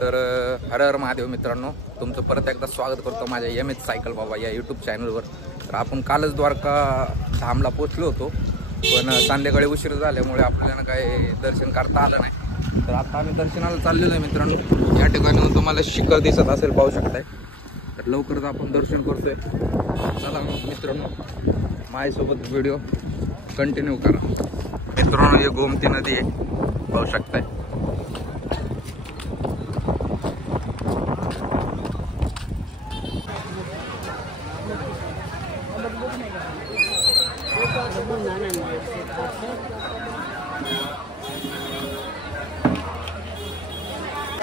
तर हर हर महादेव मित्रांनो, तुमचं परत एकदा स्वागत करतो माझ्या एम.एच. सायकल बाबा या यूट्यूब चॅनलवर. तर आपण कालच द्वारका धामला पोचलो होतो, पण संध्याकाळी उशीर झाल्यामुळे आपल्याला काही दर्शन करता आलं नाही. तर आता आम्ही दर्शनाला चाललेलो आहे मित्रांनो. या ठिकाणी तुम्हाला शिखर दिसत असेल, पाहू शकताय. तर लवकरच आपण दर्शन करतोय. चला मित्रांनो, माझ्यासोबत व्हिडिओ कंटिन्यू करा. मित्रांनो, ही गोमती नदी आहे, पाहू शकताय.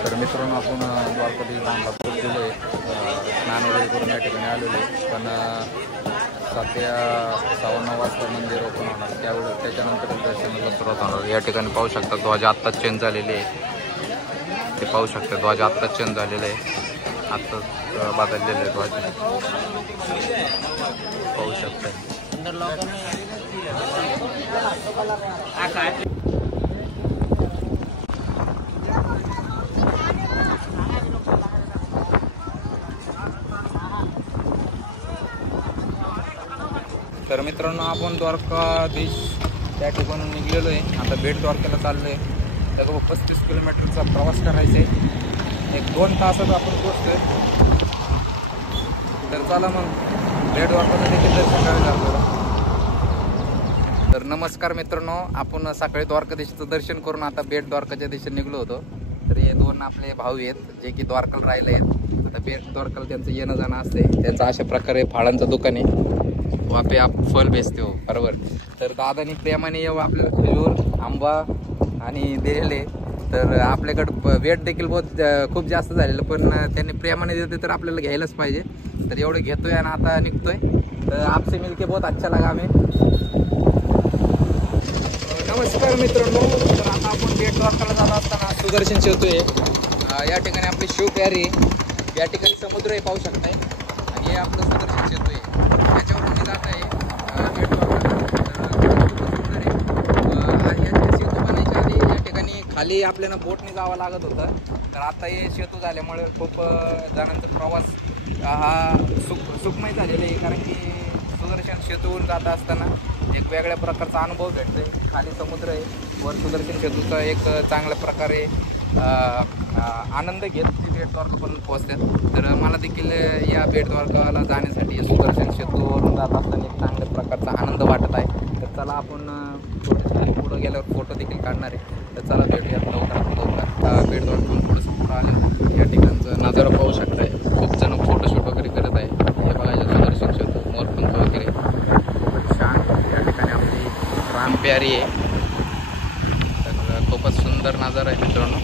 तर मित्रांनो, आपण द्वारकाधीश धामला पोहोचलेलो आहे. स्नान वगैरे करून या ठिकाणी आलेलो आहे, पण सध्या 9:15 वाजता मंदिर ओपन होणार, त्यावेळेस त्याच्यानंतर दर्शनाला सुरुवात होणार. या ठिकाणी पाहू शकता ध्वज आत्ताच चेंज झालेले आहे. ते पाहू शकता ध्वज आत्ताच चेंज झालेले आहे, आत्ताच बदललेले आहे ध्वज, पाहू शकता. तर मित्रांनो, आपण द्वारकाधीश त्या ठिकाणून निघलेलो आहे. आता बेट द्वारकेला चाललो आहे. लगभग 35 किलोमीटरचा प्रवास करायचा आहे. 1-2 तासात आपण पोहोचतोय. तर चला मग बेट द्वारकाचं देखील दर्शन करायला आपल्याला. तर नमस्कार मित्रांनो, आपण सकाळी द्वारकाधीशचं दर्शन करून आता बेट द्वारकाच्या दिशेने निघलो होतो. तर हे 2 आपले भाऊ आहेत, जे की द्वारकाला राहिले आहेत. आता बेट द्वारकाला त्यांचं येणं जाणं असते. त्यांचं अशा प्रकारे फाळांचं दुकान आहे, वापे आप फल बेचते हो, बरोबर. तर दादानी प्रेमाने आपल्याला खजूर, आंबा आणि दिलेले. तर आपल्याकडं वेट देखील खूप जास्त झालेलं, पण त्यांनी प्रेमाने देते तर आपल्याला घ्यायलाच पाहिजे. तर एवढं घेतोय आणि आता निघतोय. तर आपसे मिलके बहुत अच्छा लगा हमें. नमस्कार मित्रांनो, तर आता आपण बेट द्वारकाला जात असताना सुदर्शन सेतू आहे. या ठिकाणी आपली शिवप्यारी आहे. या ठिकाणी समुद्र आहे, पाहू शकताय. आणि हे आपलं सुदर्शन सेतू आहे. त्याच्यावरून मी जात आहे बेट द्वारकाला. सेतू बनायच्या आधी या ठिकाणी खाली आपल्याला बोटने जावं लागत होतं. तर आता हे सेतू झाल्यामुळे खूप जणांचा प्रवास हा सुखमय झालेला आहे, कारण की सुदर्शन सेतूवरून जात असताना एक वेगळ्या प्रकारचा अनुभव भेटतोय. खाली समुद्र आहे, वर सुदर्शन सेतूचा एक चांगल्या प्रकारे आनंद घेत ते बेट द्वारकापर्यंत पोहोचतात. तर मला देखील या बेट द्वारकाला जाण्यासाठी सुदर्शन सेतूवरून जात असताना एक चांगल्या प्रकारचा आनंद वाटत आहे. तर चला आपण थोडे पुढं गेल्यावर फोटो देखील काढणार आहे. तर चला भेटूयात लवकरात लवकर. बेट द्वारकाला थोडंसं पुढं आलं, या ठिकाणचं नजारा पाहू शकताय. खूप जण फोटोशूट वगैरे करत आहे. हे बघायचं सुदर्शन सेतू, मोरपंख वगैरे छान. या ठिकाणी आपली रामप्यारी आहे. तर खूपच सुंदर नजारा आहे मित्रांनो,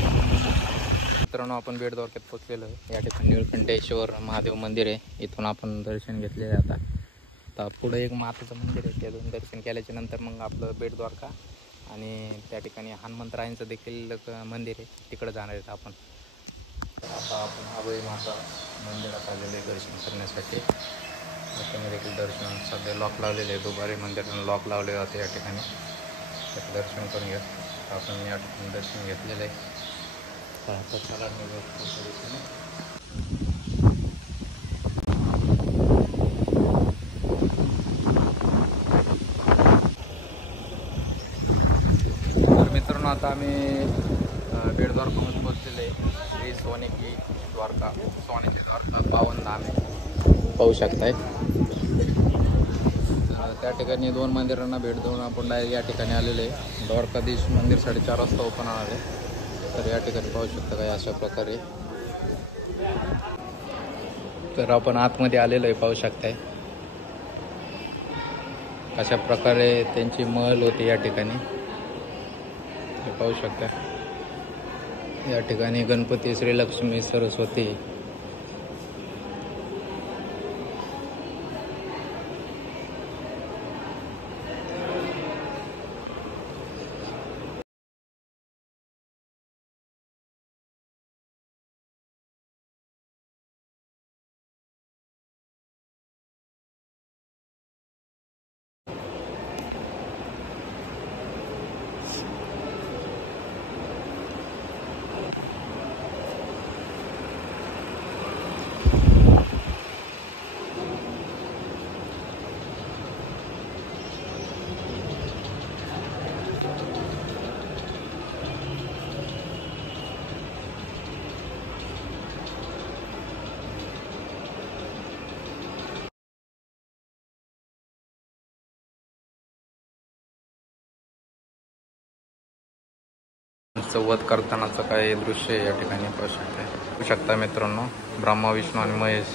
आपण बेट द्वारकेत पोचलेलो आहे. या ठिकाणी निळकंठेश्वर महादेव मंदिर आहे. इथून आपण दर्शन घेतलेलं आहे. आता पुढे एक मातेचं मंदिर आहे, त्यातून दर्शन केल्याच्या नंतर मग आपलं बेट द्वारका आणि त्या ठिकाणी हनुमंतरायांचं देखील मंदिर आहे, तिकडं जाणार आहेत आपण. आता आपण अभय माता मंदिरात आलेले आहे दर्शन करण्यासाठी. आपण देखील दर्शन सध्या लॉक लावलेले आहे. दुपारी मंदिरानं लॉक लावले जाते या ठिकाणी. त्याचं दर्शन करून घ्या. आपण या ठिकाणी दर्शन घेतलेलं आहे. आता चला तर मित्रांनो, आता आम्ही बेट द्वारकामध्ये पोहोचलेले आहे. श्री सोनेकी द्वारका, सोनेची द्वारका पावन धाम आहे, पाहू शकताय. त्या ठिकाणी 2 मंदिरांना भेट देऊन आपण डायरेक्ट या ठिकाणी आलेले आहे. द्वारकाधीश मंदिर 4:30 वाजता ओपन होणार आहे. तर या ठिकाणी पाहू शकता काय अशा प्रकारे. तर आपण आतमध्ये आलेलो आहे, पाहू शकताय अशा प्रकारे त्यांची महल होती या ठिकाणी. हे पाहू शकता. या ठिकाणी गणपती, श्रीलक्ष्मी, सरस्वती. वध करतानाचं काही दृश्य या ठिकाणी पाहू शकता मित्रांनो. ब्रह्मा विष्णू आणि महेश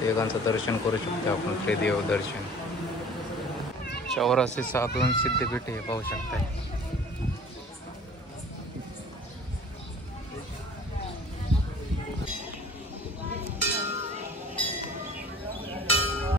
देवांचं दर्शन करू शकतो आपण. त्रिदेव दर्शन 84 साधून सिद्धपीठ हे पाहू शकता.